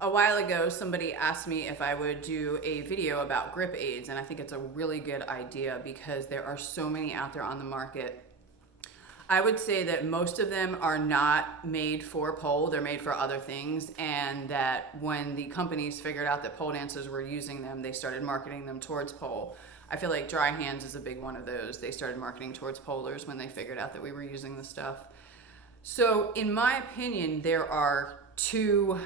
A while ago, somebody asked me if I would do a video about grip aids, and I think it's a really good idea because there are so many out there on the market. I would say that most of them are not made for pole, they're made for other things, and that when the companies figured out that pole dancers were using them, they started marketing them towards pole. I feel like dry hands is a big one of those. They started marketing towards polers when they figured out that we were using the stuff. So in my opinion, there are two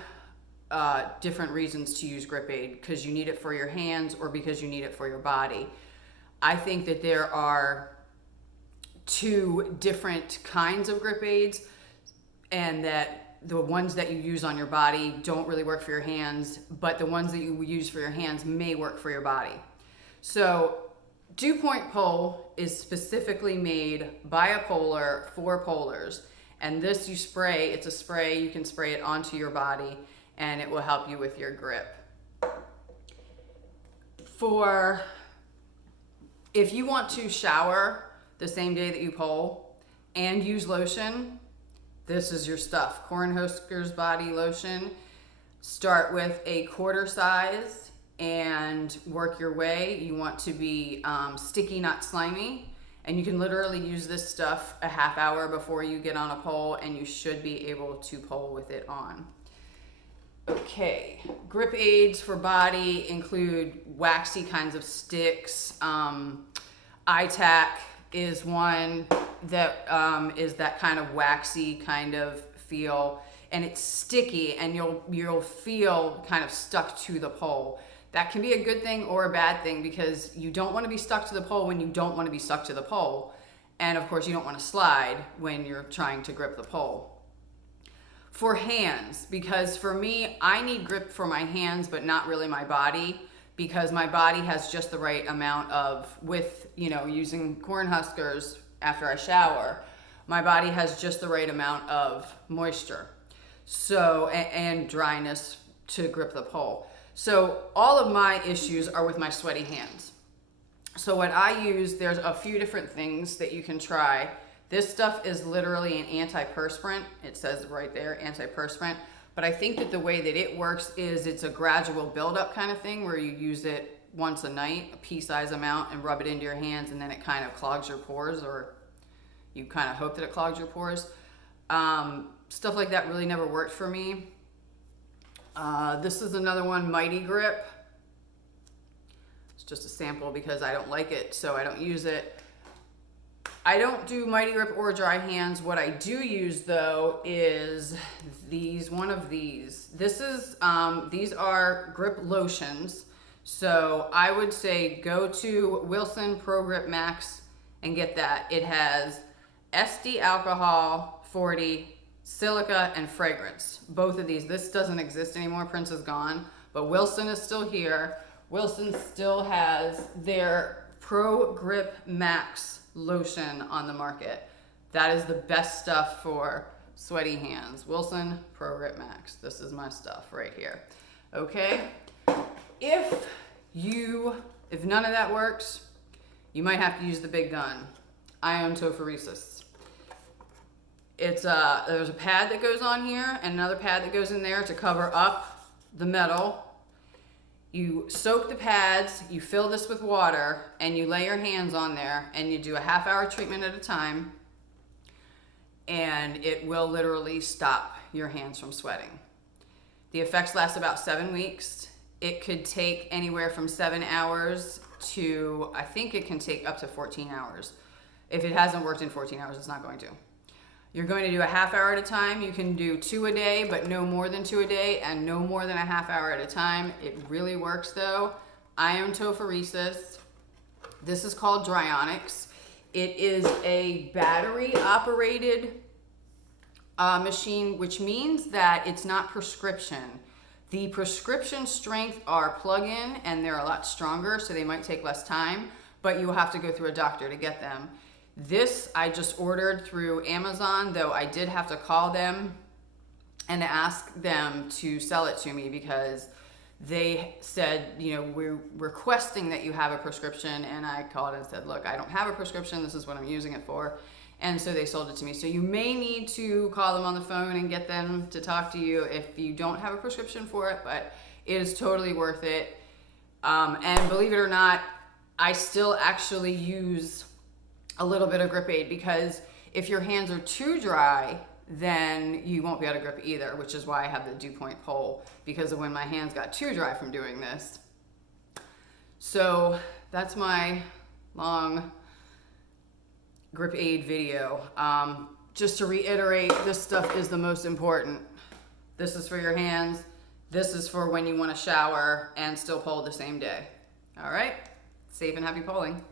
different reasons to use grip aid, because you need it for your hands or because you need it for your body. I think that there are two different kinds of grip aids, and that the ones that you use on your body don't really work for your hands, but the ones that you use for your hands may work for your body. So Dew Point Pole is specifically made by a poler for polers, and this you spray, it's a spray, you can spray it onto your body and it will help you with your grip. If you want to shower the same day that you pole and use lotion, this is your stuff. Cornhusker's Body Lotion. Start with a quarter size and work your way. You want to be sticky, not slimy. And you can literally use this stuff a half hour before you get on a pole, and you should be able to pole with it on. Okay, grip aids for body include waxy kinds of sticks. iTac is one that is that kind of waxy kind of feel, and it's sticky, and you'll feel kind of stuck to the pole. That can be a good thing or a bad thing, because you don't want to be stuck to the pole when you don't want to be stuck to the pole, and of course you don't want to slide when you're trying to grip the pole. For hands, because for me, I need grip for my hands, but not really my body, because my body has just the right amount of, using Cornhuskers after I shower, my body has just the right amount of moisture, and dryness to grip the pole. So all of my issues are with my sweaty hands. So what I use, there's a few different things that you can try. This stuff is literally an antiperspirant. It says right there, antiperspirant. But I think that the way that it works is it's a gradual buildup kind of thing, where you use it once a night, a pea-size amount, and rub it into your hands, and then it kind of clogs your pores, or you kind of hope that it clogs your pores. Stuff like that really never worked for me. This is another one, Mighty Grip. It's just a sample because I don't like it, so I don't use it. I don't do Mighty Grip or dry hands. What I do use though is one of these. These are grip lotions. So I would say go to Wilson Pro Grip Max and get that. It has SD alcohol, 40, silica, and fragrance. Both of these. This doesn't exist anymore. Prince is gone, but Wilson is still here. Wilson still has their Pro Grip Max lotion on the market. That is the best stuff for sweaty hands. Wilson Pro Grip Max. This is my stuff right here. Okay. If none of that works, you might have to use the big gun. I own Topheresis. There's a pad that goes on here and another pad that goes in there to cover up the metal. You soak the pads, you fill this with water, and you lay your hands on there, and you do a half-hour treatment at a time, and it will literally stop your hands from sweating. The effects last about 7 weeks. It could take anywhere from 7 hours to, I think it can take up to 14 hours. If it hasn't worked in 14 hours, it's not going to. You're going to do a half hour at a time. You can do 2 a day, but no more than 2 a day, and no more than a half hour at a time. It really works though. I own Topheresis. This is called Dryonics. It is a battery operated machine, which means that it's not prescription. The prescription strength are plug-in, and they're a lot stronger, so they might take less time, but you will have to go through a doctor to get them. This I just ordered through Amazon, though I did have to call them and ask them to sell it to me, because they said, we're requesting that you have a prescription. And I called and said, look, I don't have a prescription. This is what I'm using it for. And so they sold it to me. So you may need to call them on the phone and get them to talk to you if you don't have a prescription for it, but it is totally worth it. And believe it or not, I still actually use a little bit of grip aid, because if your hands are too dry, then you won't be able to grip either, which is why I have the dew point pole, because of when my hands got too dry from doing this. So that's my long grip aid video. Just to reiterate, this stuff is the most important. This is for your hands. This is for when you want to shower and still pole the same day. All right, safe and happy poling.